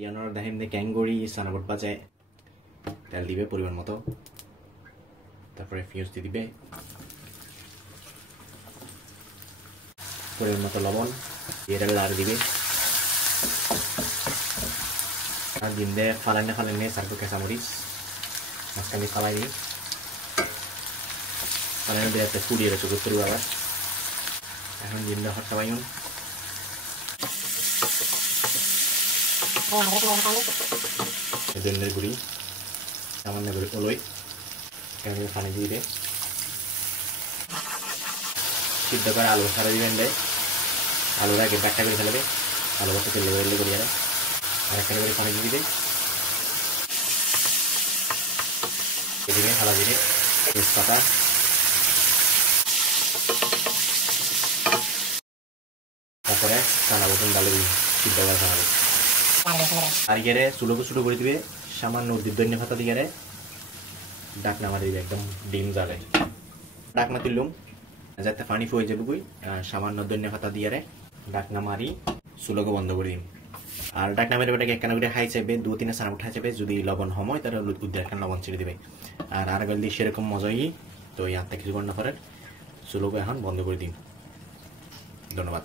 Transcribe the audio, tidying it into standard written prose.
জিয়ানোর দেখেন যে ক্যাঙ্গুরি সানাবট বাজে তেল দিবে পরিমাণ মতো, তারপরে পেঁয়াজ দিয়ে দিবে পরিমাণ মতো, লবণ এর লাড় দিবে আর দিন দিয়ে ফালানে সারবো কাঁচামরিচ মাঝখানে ফালাই দিই ফালানো দিয়ে একটা ফুড়িয়ে রয়েছে করতে আবার। এখন দিন দিয়ে হট্টা বাইন ধনের গুঁড়ি সামান্য করে ওলই পানি দিয়ে দিবে, সিদ্ধ করে আলু সারা দিবেন দেয়, আলুর আগে ব্যাগটা করে ফেলবে, আলু বসে তেলে বেরলে করি আর একটা করে পানি দিয়ে দিবে, দিবে হালা দিবে তেজপাতা, তারপরে চানা বটন ডালে দিবে সিদ্ধ করে চানা আর গেলে চুলোকে ছোটো করে দিবে, সামান্য ধন্য পাতা দিয়ে ডাকনা মারি দিবে একদম ডিম জালে ডাকনা তুললুম যাতে পানি ফুয়ে যাবে গুই, সামান্য ধন্য পাতা দিয়ে ডাকনা মারি চুলোকে বন্ধ করে দিম। আর ডাকনা মেরে ওটাকে একখানা করে খাই চাইবে, 2-3 সানা উঠা চাইবে, যদি লবণ হয় তাহলে একখান লবণ ছেড়ে দিবে। আর গেল দিয়ে সেরকম মজাই, তো ইয়ার থেকে কিছু না পরে চুলোকে এখন বন্ধ করে দিন। ধন্যবাদ।